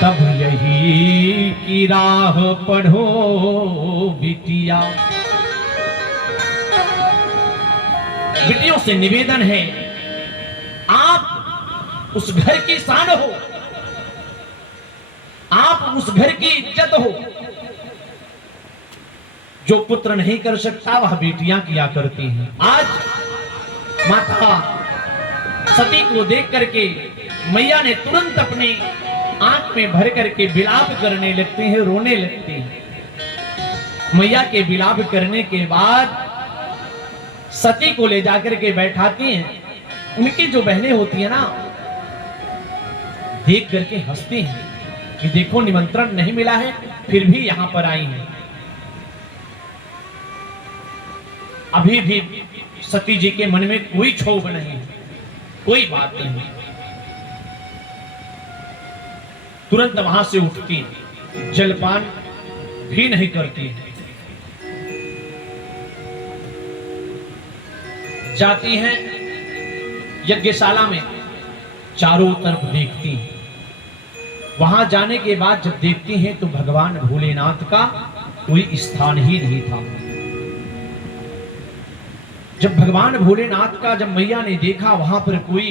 तब यही की राह पढ़ो बिटिया। बिटियों से निवेदन है, आप उस घर की शान हो, आप उस घर की इज्जत हो। जो पुत्र नहीं कर सकता वह बेटियां किया करती हैं। आज माता सती को देख करके मैया ने तुरंत अपने आंख में भर करके विलाप करने लगते हैं, रोने लगते हैं। मैया के विलाप करने के बाद सती को ले जाकर के बैठाती हैं उनकी जो बहनें होती है ना, देख करके हंसती हैं कि देखो निमंत्रण नहीं मिला है फिर भी यहां पर आई हैं। अभी भी सती जी के मन में कोई क्षोभ नहीं है, कोई बात नहीं। तुरंत वहां से उठती, जलपान भी नहीं करती, जाती हैं यज्ञशाला में, चारों तरफ देखती हैं। वहां जाने के बाद जब देखती हैं तो भगवान भोलेनाथ का कोई स्थान ही नहीं था। जब भगवान भोलेनाथ का जब मैया ने देखा वहां पर कोई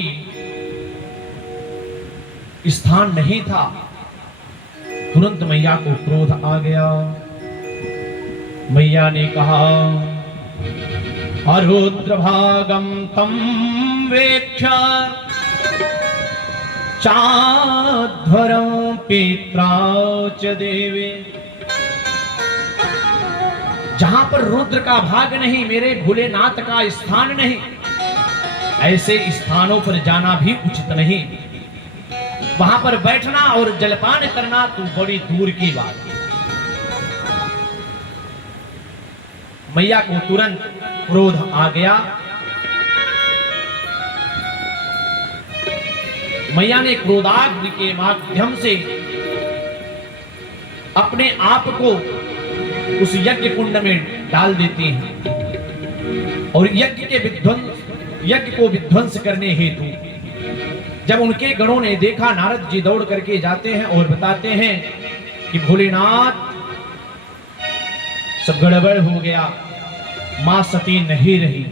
स्थान नहीं था, तुरंत मैया को क्रोध आ गया। मैया ने कहा, अरुद्र भागम तम वेक्ष चाध्वरं पित्रा च देवे। जहां पर रुद्र का भाग नहीं, मेरे भोलेनाथ का स्थान नहीं, ऐसे स्थानों पर जाना भी उचित नहीं। वहां पर बैठना और जलपान करना तो बड़ी दूर की बात है। मैया को तुरंत क्रोध आ गया। मैया ने क्रोधाग्नि के माध्यम से अपने आप को उस यज्ञ कुंड में डाल देती हैं और यज्ञ को विध्वंस करने हेतु जब उनके गणों ने देखा, नारद जी दौड़ करके जाते हैं और बताते हैं कि भोलेनाथ सब गड़बड़ हो गया, मां सती नहीं रही।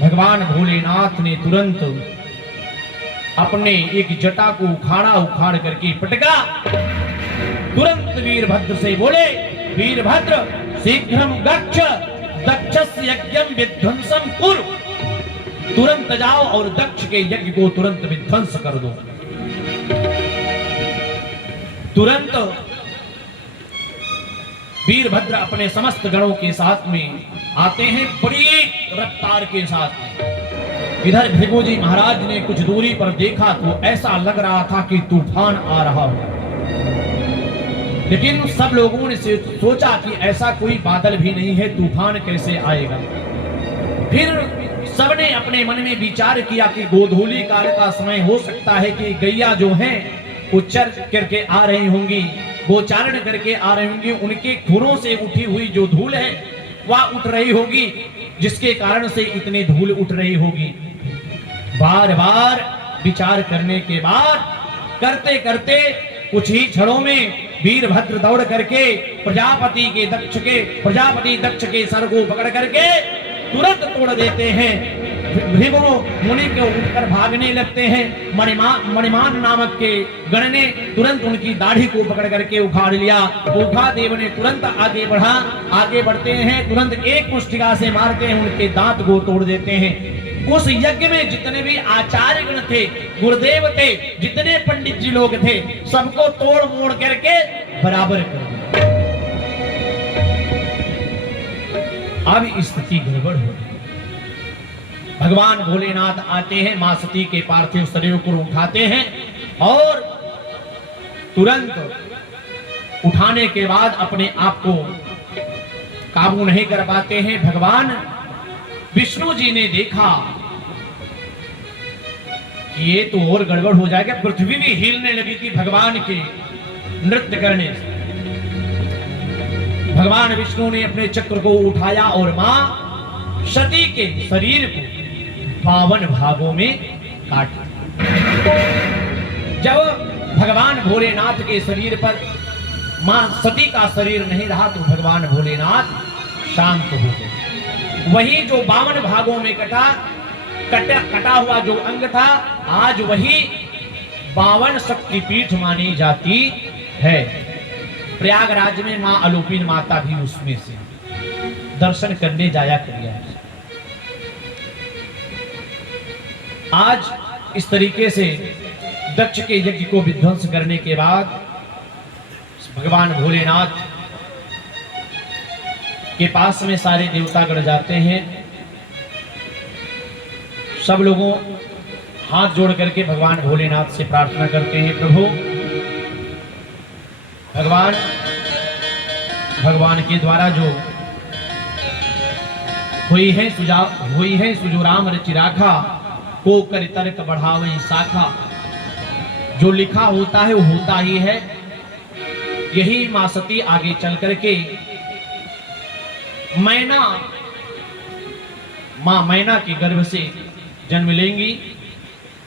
भगवान भोलेनाथ ने तुरंत अपने एक जटा को उखाड़ करके पटका। तुरंत वीरभद्र से बोले, वीरभद्र शीघ्रम गच्छ दक्षस्य यज्ञम विध्वंसम कुरु। तुरंत जाओ और दक्ष के यज्ञ को तुरंत विध्वंस कर दो। तुरंत वीरभद्र अपने समस्त गणों के साथ में आते हैं, बड़ी रफ्तार के साथ। इधर भृगु जी महाराज ने कुछ दूरी पर देखा तो ऐसा लग रहा था कि तूफान आ रहा हो, लेकिन सब लोगों ने सोचा कि ऐसा कोई बादल भी नहीं है, तूफान कैसे आएगा। फिर सबने अपने मन में विचार किया कि गोधूली काल का समय हो सकता है कि गैया जो हैं वो चर करके आ रही होंगी, गोचारण करके आ रही होंगी, उनके खुरों से उठी हुई जो धूल है वह उठ रही होगी, जिसके कारण से इतनी धूल उठ रही होगी। बार बार विचार करने के बाद करते करते कुछ ही क्षणों में वीरभद्र दौड़ करके प्रजापति दक्ष के सर को पकड़ करके तुरंत तोड़ देते हैं। भृगु मुनि के उठकर भागने लगते हैं। मणिमान नामक के गण ने तुरंत उनकी दाढ़ी को पकड़ करके उखाड़ लिया। उखा देव ने तुरंत आगे बढ़ा, आगे बढ़ते हैं, तुरंत एक मुष्टिका से मारते हैं, उनके दांत को तोड़ देते हैं। उस यज्ञ में जितने भी आचार्य गण थे, गुरुदेव थे, जितने पंडित जी लोग थे, सबको तोड़ मोड़ करके बराबर कर दिया। अब स्थिति गड़बड़ हो गई। भगवान भोलेनाथ आते हैं, मां सती के पार्थिव शरीर को उठाते हैं और तुरंत उठाने के बाद अपने आप को काबू नहीं कर पाते हैं। भगवान विष्णु जी ने देखा कि ये तो और गड़बड़ हो जाएगा। पृथ्वी भी हिलने लगी थी भगवान के नृत्य करने से। भगवान विष्णु ने अपने चक्र को उठाया और मां सती के शरीर को 52 भागों में काट दिया। जब भगवान भोलेनाथ के शरीर पर मां सती का शरीर नहीं रहा तो भगवान भोलेनाथ शांत हो गए। वही जो 52 भागों में कटा हुआ जो अंग था, आज वही 52 शक्तिपीठ मानी जाती है। प्रयागराज में मां आलोपिन माता भी उसमें से दर्शन करने जाया करिए। आज इस तरीके से दक्ष के यज्ञ को विध्वंस करने के बाद भगवान भोलेनाथ के पास में सारे देवतागण जाते हैं। सब लोगों हाथ जोड़ करके भगवान भोलेनाथ से प्रार्थना करते हैं, प्रभु भगवान के द्वारा जो हुई है सुजोराम रचि राखा, को कर तर्क बढ़ावे शाखा। जो लिखा होता है वो होता ही है। यही मां सती आगे चल करके मां मैना के गर्भ से जन्म लेंगी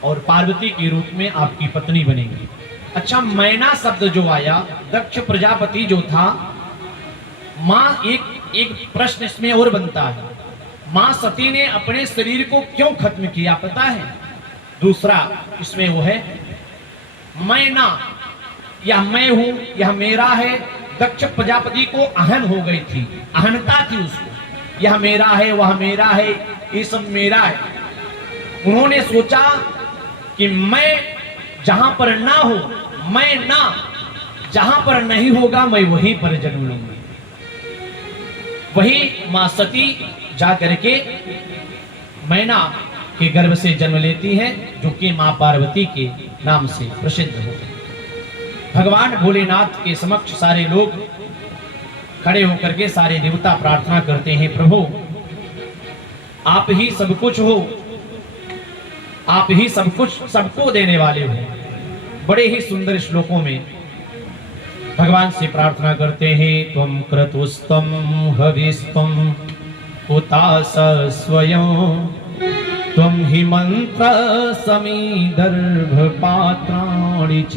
और पार्वती के रूप में आपकी पत्नी बनेगी। अच्छा, मैना शब्द जो आया, दक्ष प्रजापति जो था, मां एक प्रश्न इसमें और बनता है, मां सती ने अपने शरीर को क्यों खत्म किया पता है? दूसरा इसमें वो है मैना, यह मैं हूं, यह मेरा है। दक्ष प्रजापति को अहन हो गई थी, अहनता थी उसको, यह मेरा है, वह मेरा है, ये सब मेरा है। उन्होंने सोचा कि मैं जहां पर ना हो, मैं ना जहां पर नहीं होगा, मैं वहीं पर जन्म लूंगी। वही मां सती जा करके मैना के गर्भ से जन्म लेती हैं, जो कि मां पार्वती के नाम से प्रसिद्ध होती है। भगवान भोलेनाथ के समक्ष सारे लोग खड़े होकर के सारे देवता प्रार्थना करते हैं, प्रभु आप ही सब कुछ हो, आप ही सब कुछ सबको देने वाले हो। बड़े ही सुंदर श्लोकों में भगवान से प्रार्थना करते हैं, त्वं क्रतुस्तम हविस्तम उतास स्वयं, त्वं हि मंत्र समीदर्भ पात्राणि च,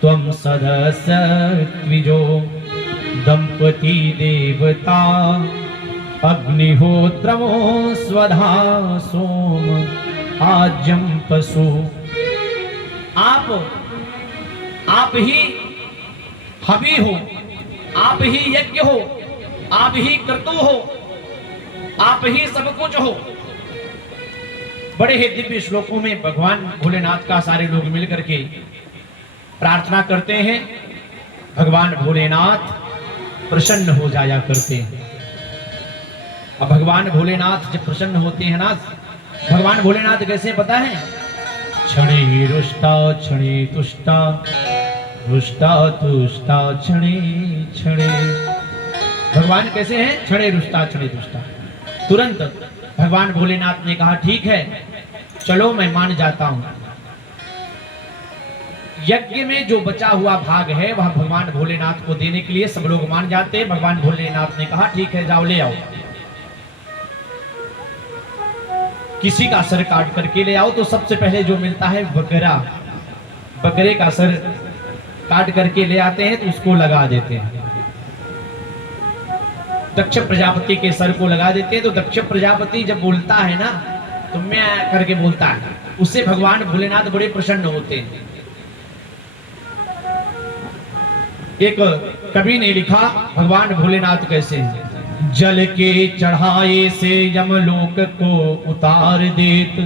त्वं सदस्य द्विजो दंपति देवता, अग्निहोत्रमो स्वधा सोम आज्यम पशु। आप ही हवि हो, आप ही यज्ञ हो, आप ही कर्तु हो, आप ही सब कुछ हो। बड़े ही दिव्य श्लोकों में भगवान भोलेनाथ का सारे लोग मिलकर के प्रार्थना करते हैं। भगवान भोलेनाथ प्रसन्न हो जाया करते हैं। अब भगवान भोलेनाथ जब प्रसन्न होते हैं ना, भगवान भोलेनाथ कैसे पता है? क्षणे रुष्टा क्षणे तुष्टा, रुष्टा तुष्टा क्षणे क्षणे। भगवान कैसे हैं? क्षणे रुष्टा क्षणे तुष्टा। तुरंत भगवान भोलेनाथ ने कहा ठीक है, चलो मैं मान जाता हूं। यज्ञ में जो बचा हुआ भाग है वह भगवान भोलेनाथ को देने के लिए सब लोग मान जाते हैं। भगवान भोलेनाथ ने कहा ठीक है, जाओ ले आओ, किसी का सर काट करके ले आओ। तो सबसे पहले जो मिलता है बकरा, बकरे का सर काट करके ले आते हैं तो उसको लगा देते हैं। दक्ष प्रजापति के सर को लगा देते हैं। तो दक्ष प्रजापति जब बोलता है ना, तो मैं करके बोलता है, उससे भगवान भोलेनाथ बड़े प्रसन्न होते हैं। एक कवि ने लिखा भगवान भोलेनाथ कैसे हैं? जल के चढ़ाए से यमलोक को उतार देत,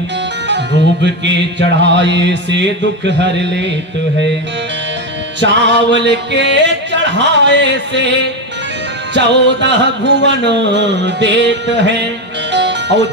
डूब के चढ़ाए से दुख हर लेत है। चावल के चढ़ाए से 14 भुवन देत है। और